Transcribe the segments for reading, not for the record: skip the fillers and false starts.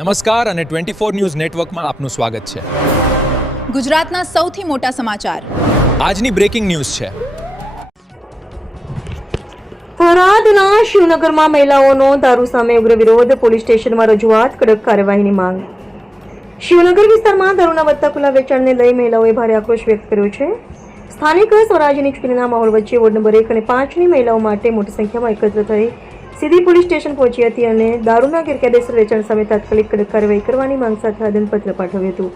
નમસ્કાર અને 24 ન્યૂઝ નેટવર્કમાં આપનું સ્વાગત છે. ગુજરાતના સૌથી મોટા સમાચાર આજની બ્રેકિંગ ન્યૂઝ છે. થરાદના શિવનગરમાં મહિલાઓનો દારૂ સામે ઉગ્ર વિરોધ, પોલીસ સ્ટેશનમાં રજૂઆત, કડક કાર્યવાહીની માંગ. શિવનગર વિસ્તારમાં દારૂના વધતા ખુલ્લા વેચાણને લઈ મહિલાઓએ ભારે આક્રોશ વ્યક્ત કર્યો છે. સ્થાનિક સ્વરાજ્યની ચૂંટણીના માહોલ વચ્ચે વોર્ડ નંબર 1 અને 5ની મહિલાઓ માટે મોટી સંખ્યામાં એકત્ર થઈ સીધી પોલીસ સ્ટેશન પહોંચી હતી અને દારૂના ગેરકાયદેસર વેચાણ સામે તાત્કાલિક કડક કાર્યવાહી કરવાની માંગ સાથે આવેદનપત્ર પાઠવ્યું હતું.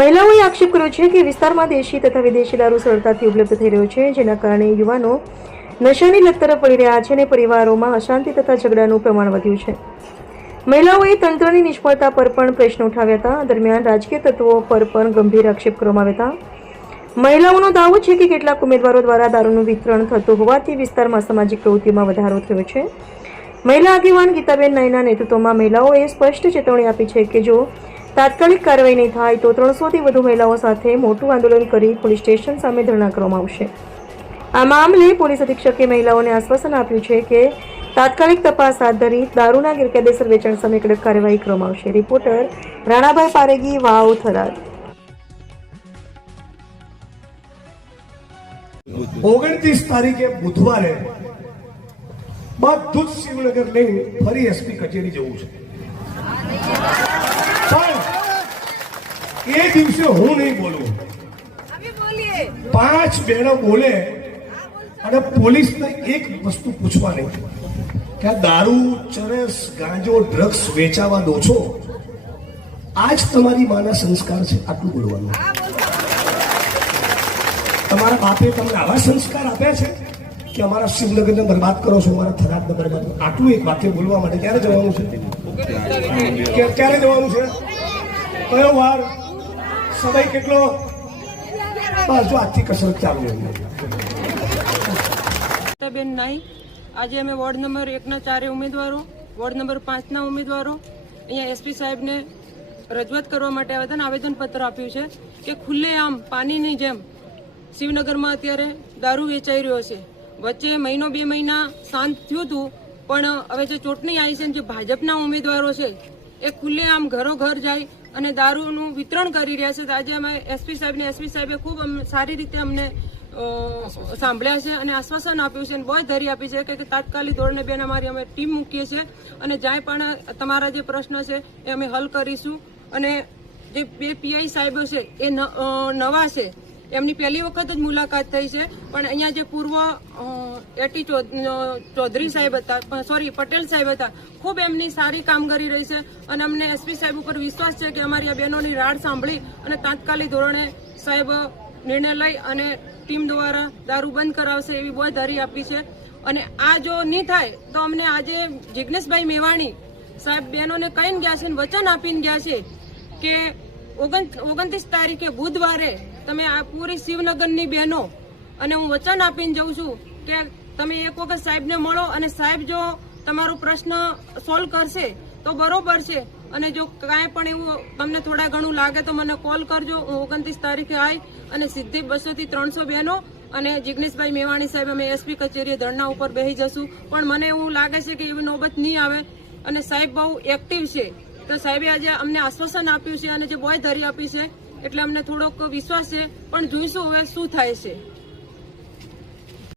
મહિલાઓએ આક્ષેપ કર્યો છે કે વિસ્તારમાં દેશી તથા વિદેશી દારૂ સરળતાથી ઉપલબ્ધ થઈ રહ્યો છે, જેના કારણે યુવાનો નશાની લત તરફ વળી રહ્યા છે અને પરિવારોમાં અશાંતિ તથા ઝઘડાનું પ્રમાણ વધ્યું છે. મહિલાઓએ તંત્રની નિષ્ફળતા પર પણ પ્રશ્નો ઉઠાવ્યા હતા. દરમિયાન રાજકીય તત્વો પર પણ ગંભીર આક્ષેપ કરવામાં આવ્યા હતા. મહિલાઓનો દાવો છે કે કેટલાક ઉમેદવારો દ્વારા દારૂનું વિતરણ થતું હોવાથી વિસ્તારમાં સામાજિક પ્રવૃત્તિઓમાં વધારો થયો છે. મહિલા આગેવાન ગીતાબેન નાઈના નેતૃત્વમાં મહિલાઓએ સ્પષ્ટ ચેતવણી આપી છે કે જો તાત્કાલિક કાર્યવાહી નહીં થાય તો 300થી વધુ મહિલાઓ સાથે મોટું આંદોલન કરી પોલીસ સ્ટેશન સામે ધરણા કરવામાં આવશે. આ મામલે પોલીસ અધિક્ષકે મહિલાઓને આશ્વાસન આપ્યું છે કે તાત્કાલિક તપાસ હાથ ધરી દારૂના ગેરકાયદેસર વેચાણ સામે કડક કાર્યવાહી કરવામાં આવશે. રિપોર્ટર રાણાભાઈ પારેગી, વાવ, થરાદ. 29 તારીખે બુધવારે બધું જ શિવનગર લઈને ફરી એસપી કચેરી જવું છે, પણ એ દિવસે હું નહીં બોલું. 5 બહેનો બોલે અને પોલીસને એક વસ્તુ પૂછવાની કે આ દારૂ, ચરસ, ગાંજો, ડ્રગ્સ વેચાવા દો છો, આ જ તમારી માના સંસ્કાર છે, આટલું બોલવાનું. તમારા બાપે તમને આવા સંસ્કાર આપ્યા છે કે અમારા શિવનગરને બરબાદ કરો છો, અમારા થરાદને બરબાદ કરો. આટલું એક વાક્ય બોલવા માટે ક્યારે જવાનું છે? ક્યારે જવાનું છે? કયો વાર? સમય કેટલો? બસ જો આજથી કસરત ચાલુ રહી. બેન નાઈ, આજે અમે વોર્ડ નંબર 1ના 4 ઉમેદવારો, વોર્ડ નંબર 5ના ઉમેદવારો અહીંયા એસપી સાહેબને રજૂઆત કરવા માટે આવ્યા હતા અને આવેદનપત્ર આપ્યું છે કે ખુલ્લેઆમ પાણીની જેમ શિવનગરમાં અત્યારે દારૂ વેચાઈ રહ્યો છે. વચ્ચે 1-2 મહિના શાંત થયું હતું, પણ હવે જે ચૂંટણી આવી છે, જે ભાજપના ઉમેદવારો છે એ ખુલ્લેઆમ ઘરો ઘર જાય અને દારૂનું વિતરણ કરી રહ્યા છે. આજે અમે એસપી સાહેબે ખૂબ સારી રીતે અમને સાંભળ્યા છે અને આશ્વાસન આપ્યું છે અને બહુ ધરી આપી છે કે તાત્કાલિક ધોરણે બેન અમારી અમે ટીમ મૂકીએ છીએ અને જ્યાં પણ તમારા જે પ્રશ્ન છે એ અમે હલ કરીશું. અને જે 2 પીઆઈ સાહેબો છે એ નવા છે, એમની પહેલી વખત જ મુલાકાત થઈ છે, પણ અહીંયા જે પૂર્વ એટી ચૌધરી સાહેબ હતા, પટેલ સાહેબ હતા, ખૂબ એમની સારી કામગીરી રહી છે અને અમને એસપી સાહેબ ઉપર વિશ્વાસ છે કે અમારી આ બહેનોની રાડ સાંભળી અને તાત્કાલિક ધોરણે સાહેબ નિર્ણય લઈ અને ટીમ દ્વારા દારૂ બંધ કરાવશે એવી બહુ ધારી આપી છે. અને આ જો નહીં થાય તો અમને આજે જિજ્ઞેશભાઈ મેવાણી સાહેબ બહેનોને કહીને ગયા છે, વચન આપીને ગયા છે કે 29 તારીખે બુધવારે તમે આ પૂરી શિવનગરની બહેનો અને હું વચન આપીને જાઉં છું કે તમે એક વખત સાહેબને મળો અને સાહેબ જો તમારો પ્રશ્ન સોલ્વ કરશે તો બરોબર છે. અને જો કાંઈ પણ એવું તમને થોડા ઘણું લાગે તો મને કોલ કરજો. હું 29 તારીખે આવી અને સીધી 200 થી 300 બહેનો અને જિજ્ઞેશભાઈ મેવાણી સાહેબ અમે એસપી કચેરીએ ધરણા ઉપર બેસી જશું. પણ મને એવું લાગે છે કે એવી નોબત નહીં આવે અને સાહેબ બહુ એક્ટિવ છે. તો સાહેબે આજે અમને આશ્વાસન આપ્યું છે અને જે બોય ધરી આપી છે એટલે અમને થોડોક વિશ્વાસ છે, પણ જોઈશું હવે શું થાય છે.